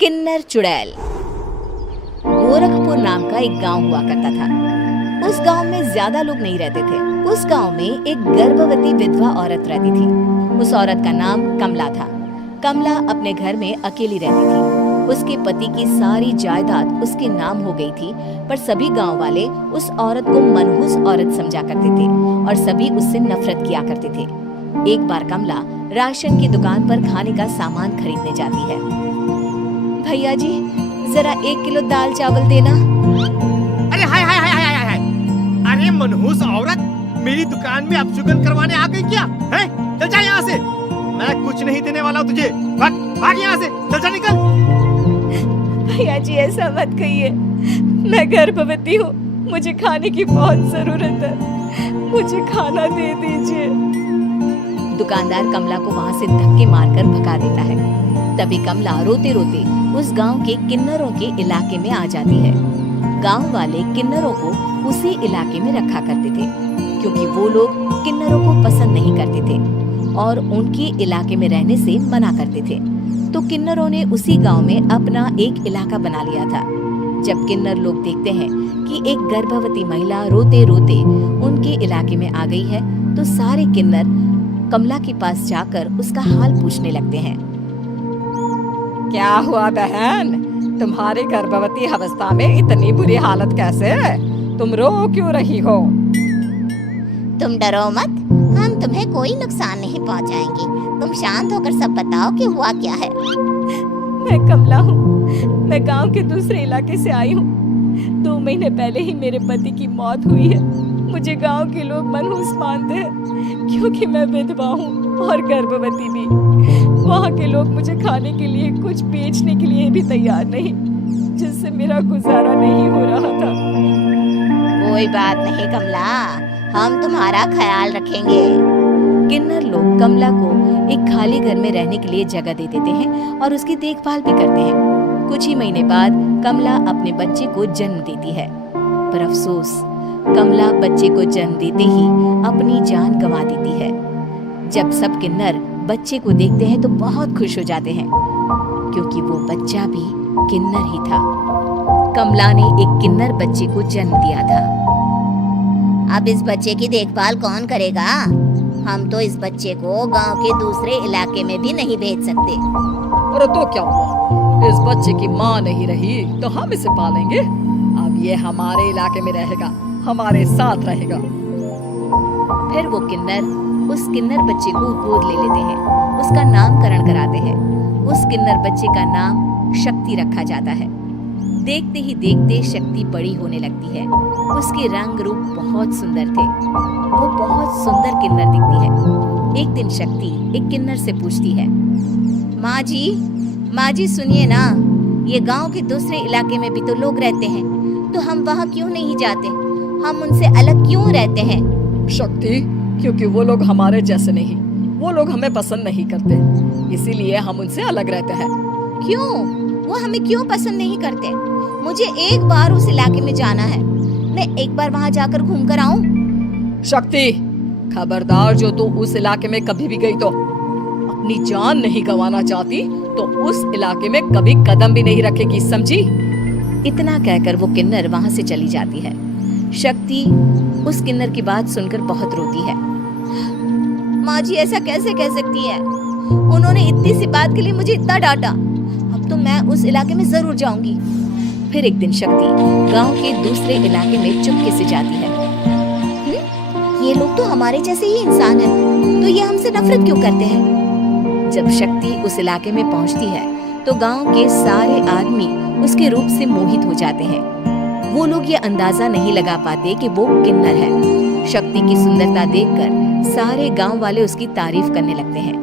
किन्नर चुड़ैल। गोरखपुर नाम का एक गांव हुआ करता था। उस गांव में ज्यादा लोग नहीं रहते थे। उस गांव में एक गर्भवती विधवा औरत रहती थी। उस औरत का नाम कमला था। कमला अपने घर में अकेली रहती थी। उसके पति की सारी जायदाद उसके नाम हो गई थी, पर सभी गांव वाले उस औरत को मनहूस औरत समझा करते थे और सभी उससे नफरत किया करते थे। एक बार कमला राशन की दुकान पर खाने का सामान खरीदने जाती है। भैया जी, जरा 1 किलो दाल चावल देना। अरे हाय हाय हाय हाय हाय, अरे मनहूस औरत, मेरी दुकान में अपशुगन करवाने आ गई क्या? हैं? चल जा यहाँ से, मैं कुछ नहीं देने वाला हूँ तुझे। भाग भाग यहाँ से, चल जा निकल। भैया जी, ऐसा मत कहिए, मैं गर्भवती हूँ, मुझे खाने की बहुत जरूरत है, मुझे खाना दे दीजिए। दुकानदार कमला को वहाँ से धक्के मारकर भगा देता है। तभी कमला रोते रोते उस गांव के किन्नरों के इलाके में आ जाती है। गांव वाले किन्नरों को उसी इलाके में रखा करते थे, क्योंकि वो लोग किन्नरों को पसंद नहीं करते थे और उनके इलाके में रहने से मना करते थे। तो किन्नरों ने उसी गांव में अपना एक इलाका बना लिया था। जब किन्नर लोग देखते हैं कि एक गर्भवती महिला रोते रोते उनके इलाके में आ गई है, तो सारे किन्नर कमला के पास जाकर उसका हाल पूछने लगते हैं। क्या हुआ बहन, तुम्हारी गर्भवती अवस्था में इतनी बुरी हालत कैसे है? तुम रो क्यों रही हो? तुम डरो मत, हम तुम्हें कोई नुकसान नहीं पहुंचाएंगे। तुम शांत होकर सब बताओ कि हुआ क्या है। मैं कमला हूँ, मैं गांव के दूसरे इलाके से आई हूँ। 2 महीने पहले ही मेरे पति की मौत हुई है। मुझे गांव के लोग मनहूस मानते हैं, क्योंकि मैं विधवा हूँ और गर्भवती भी। वहाँ के लोग मुझे खाने के लिए कुछ बेचने के लिए भी तैयार नहीं, जिससे मेरा गुजारा नहीं हो रहा था। कोई बात नहीं कमला, हम तुम्हारा ख्याल रखेंगे। किन्नर लोग कमला को एक खाली घर में रहने के लिए जगह दे देते हैं और उसकी देखभाल भी करते हैं। कुछ ही महीने बाद कमला अपने बच्चे को जन्म देती है, पर अफसोस, कमला बच्चे को जन्म देते ही अपनी जान गंवा देती है। जब सब किन्नर बच्चे को देखते हैं तो बहुत खुश हो जाते हैं, क्योंकि वो बच्चा भी किन्नर ही था। कमला ने एक किन्नर बच्चे को जन्म दिया था। अब इस बच्चे की देखभाल कौन करेगा? हम तो इस बच्चे को गांव के दूसरे इलाके में भी नहीं भेज सकते। अरे तो क्या हुआ, इस बच्चे की माँ नहीं रही तो हम इसे पालेंगे। अब ये हमारे इलाके में रहेगा, हमारे साथ रहेगा। फिर वो किन्नर उस किन्नर बच्चे को गोद ले लेते हैं, उसका नामकरण कराते हैं। उस किन्नर बच्चे का नाम शक्ति रखा जाता है। देखते ही देखते शक्ति बड़ी होने लगती है। उसके रंग रूप बहुत सुंदर थे। वो बहुत सुंदर किन्नर दिखती है। एक दिन शक्ति एक किन्नर से पूछती है, माँ जी सुनिए ना, ये गांव के दूसरे इलाके में भी तो लोग रहते हैं, तो हम वहाँ क्यों नहीं जाते? हम उनसे अलग क्यों रहते हैं? शक्ति, क्योंकि वो लोग हमारे जैसे नहीं, वो लोग हमें पसंद नहीं करते, इसीलिए हम उनसे अलग रहते हैं। क्यों? वो हमें क्यों पसंद नहीं करते? मुझे एक बार उस इलाके में जाना है, मैं एक बार वहाँ जाकर घूम कर आऊं। शक्ति, खबरदार, जो तू उस इलाके में कभी भी गई तो अपनी जान नहीं गंवाना चाहती तो उस इलाके में कभी कदम भी नहीं रखेगी, समझी? इतना कहकर वो किन्नर वहाँ से चली जाती है। शक्ति उस किन्नर की बात सुनकर बहुत रोती है। माँ जी, ऐसा कैसे कह सकती है? उन्होंने इतनी सी बात के लिए मुझे इतना डांटा। अब तो मैं उस इलाके में जरूर जाऊंगी। फिर एक दिन शक्ति गांव के दूसरे इलाके में चुपके से जाती है। ये लोग तो हमारे जैसे ही इंसान हैं, तो ये हमसे नफरत क्यों करते हैं? जब शक्ति उस इलाके में पहुंचती है तो गांव के सारे आदमी उसके रूप से मोहित हो जाते हैं। वो लोग ये अंदाजा नहीं लगा पाते कि वो किन्नर है। शक्ति की सुंदरता देखकर सारे गांव वाले उसकी तारीफ करने लगते हैं।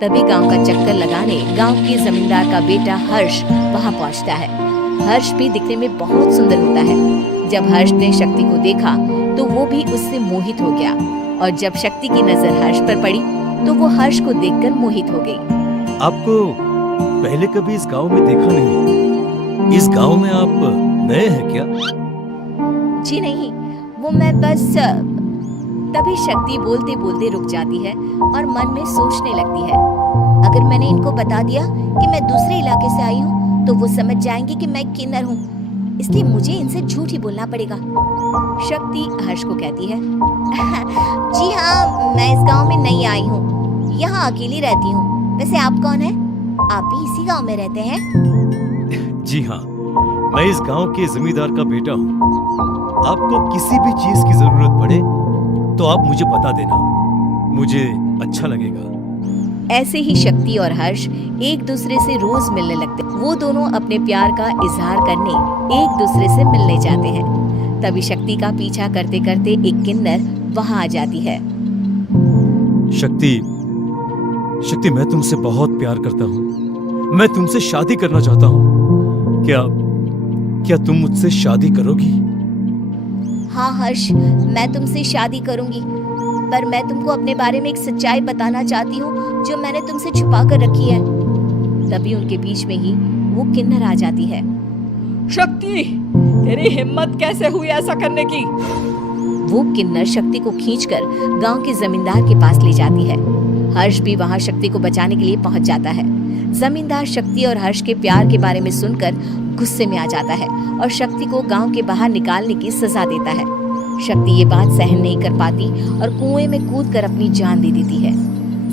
तभी गांव का चक्कर लगाने गांव के जमींदार का बेटा हर्ष वहां पहुंचता है। हर्ष भी दिखने में बहुत सुंदर होता है। जब हर्ष ने शक्ति को देखा तो वो भी उससे मोहित हो गया, और जब शक्ति की नजर हर्ष पर पड़ी तो वो हर्ष को देखकर मोहित हो गई। आपको पहले कभी इस गांव में देखा नहीं। इस गांव में आप नए हैं क्या? जी नहीं, वो मैं बस। तभी शक्ति बोलते बोलते रुक जाती है और मन में सोचने लगती है, अगर मैंने इनको बता दिया कि मैं दूसरे इलाके से आई हूँ तो वो समझ जाएंगे कि मैं किन्नर हूँ, इसलिए मुझे इनसे झूठ ही बोलना पड़ेगा। शक्ति हर्ष को कहती है, जी हाँ, मैं इस गांव में नई आई हूँ, यहाँ अकेली रहती हूँ। वैसे आप कौन है? आप भी इसी गांव में रहते हैं? जी हाँ, मैं इस गांव के जमींदार का बेटा हूँ। आपको किसी भी चीज की जरूरत पड़े तो आप मुझे बता देना, मुझे अच्छा लगेगा। ऐसे ही शक्ति और हर्ष एक दूसरे से रोज मिलने लगते। वो दोनों अपने प्यार का इजहार करने एक दूसरे से मिलने जाते हैं। तभी शक्ति का पीछा करते करते एक किन्नर वहां आ जाती है। शक्ति, शक्ति, मैं तुमसे बहुत प्यार करता हूँ। मैं तुमसे शादी करना चाहता हूँ। क्या तुम मुझसे शादी करोगी? हाँ हर्ष, मैं तुमसे शादी करूंगी, पर मैं तुमको अपने बारे में एक सच्चाई बताना चाहती हूँ जो मैंने तुमसे छुपा कर रखी है। तभी उनके बीच में ही वो किन्नर आ जाती है। शक्ति, तेरी हिम्मत कैसे हुई ऐसा करने की? वो किन्नर शक्ति को खींचकर गांव के जमींदार के पास ले जाती है। हर्ष भी वहां शक्ति को बचाने के लिए पहुंच जाता है। जमींदार शक्ति और हर्ष के प्यार के बारे में सुनकर गुस्से में आ जाता है और शक्ति को गांव के बाहर निकालने की सजा देता है। शक्ति ये बात सहन नहीं कर पाती और कुएं में कूदकर अपनी जान दे देती है।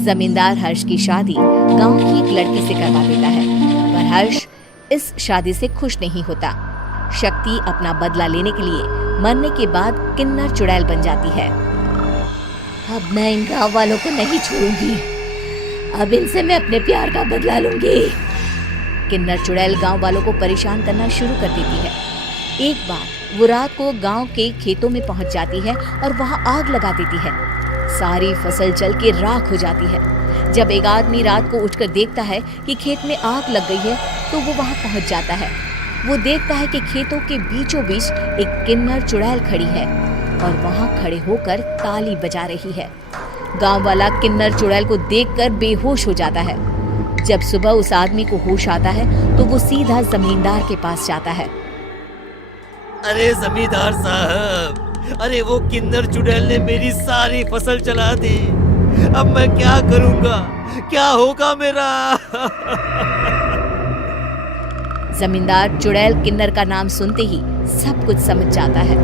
जमींदार हर्ष की शादी गांव की एक लड़की से करवा देता है, पर हर्ष इस शादी से खुश नहीं होता। शक्ति अपना बदला लेने के लिए मरने के बाद किन्नर चुड़ैल बन जाती है। अब मैं इन गाँव वालों को नहीं छोड़ूंगी, अब इनसे मैं अपने प्यार का बदला लूंगी। किन्नर चुड़ैल गांव वालों को परेशान करना शुरू कर देती है। एक बार वो रात को गांव के खेतों में पहुंच जाती है और वहां आग लगा देती है। सारी फसल जल के राख हो जाती है। जब एक आदमी रात को उठकर देखता है कि खेत में आग लग गई है तो वो वहां पहुंच जाता है। वो देखता है कि खेतों के बीचों बीच एक किन्नर चुड़ैल खड़ी है और वहां खड़े होकर ताली बजा रही है। गांव वाला किन्नर चुड़ैल को देखकर बेहोश हो जाता है। जब सुबह उस आदमी को होश आता है तो वो सीधा जमींदार के पास जाता है। अरे जमींदार साहब, अरे वो किन्नर चुड़ैल ने मेरी सारी फसल चला दी। अब मैं क्या करूंगा? क्या होगा मेरा? जमींदार चुड़ैल किन्नर का नाम सुनते ही सब कुछ समझ जाता है।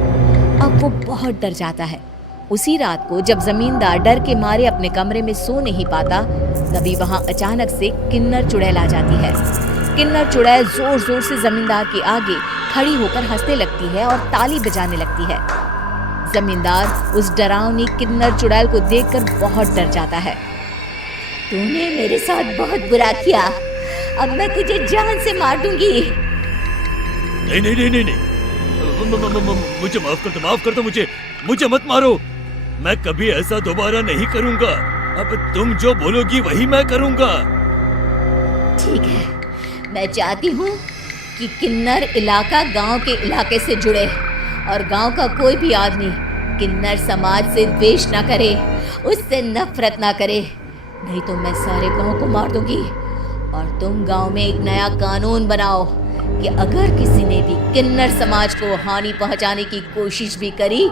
अब वो बहुत डर जाता है। उसी रात को जब जमींदार डर के मारे अपने कमरे में सो नहीं पाता, तभी वहां अचानक से किन्नर चुड़ैल आ जाती है। किन्नर चुड़ैल जोर जोर से जमींदार के आगे खड़ी होकर हंसने लगती है और ताली बजाने लगती है। जमींदार उस डरावनी किन्नर चुड़ैल को देखकर बहुत डर जाता है। तूने मेरे साथ बहुत बुरा किया, अब मैं तुझे जान से मार दूंगी। नहीं नहीं नहीं नहीं नहीं, मुझे माफ कर दो, मुझे मत मारो। मैं कभी ऐसा दोबारा नहीं करूंगा। अब तुम जो बोलोगी वही मैं करूंगा। ठीक है, मैं चाहती हूँ कि किन्नर इलाका गांव के इलाके से जुड़े और गांव का कोई भी आदमी किन्नर समाज से द्वेष ना करे, उससे नफरत ना करे, नहीं तो मैं सारे गांव को मार दूंगी। और तुम गांव में एक नया कानून बनाओ कि अगर किसी ने भी किन्नर समाज को हानि पहुंचाने की कोशिश भी करी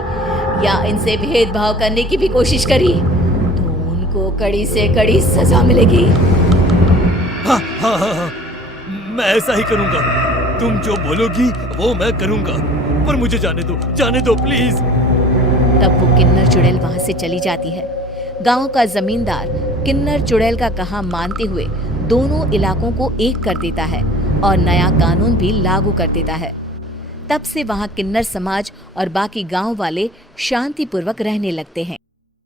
या इनसे भेदभाव करने की भी कोशिश करी तो उनको कड़ी से कड़ी सजा मिलेगी। हाँ हाँ हाँ हाँ, मैं ऐसा ही करूंगा। तुम जो बोलोगी वो मैं करूंगा, पर मुझे जाने दो प्लीज। तब वो किन्नर चुड़ैल वहां से चली जाती है। गांव का जमींदार किन्नर चुड़ैल का कहा मानते हुए दोनों इलाकों को एक कर देता है और नया कानून भी लागू कर देता है। तब से वहां किन्नर समाज और बाकी गांव वाले शांतिपूर्वक रहने लगते हैं।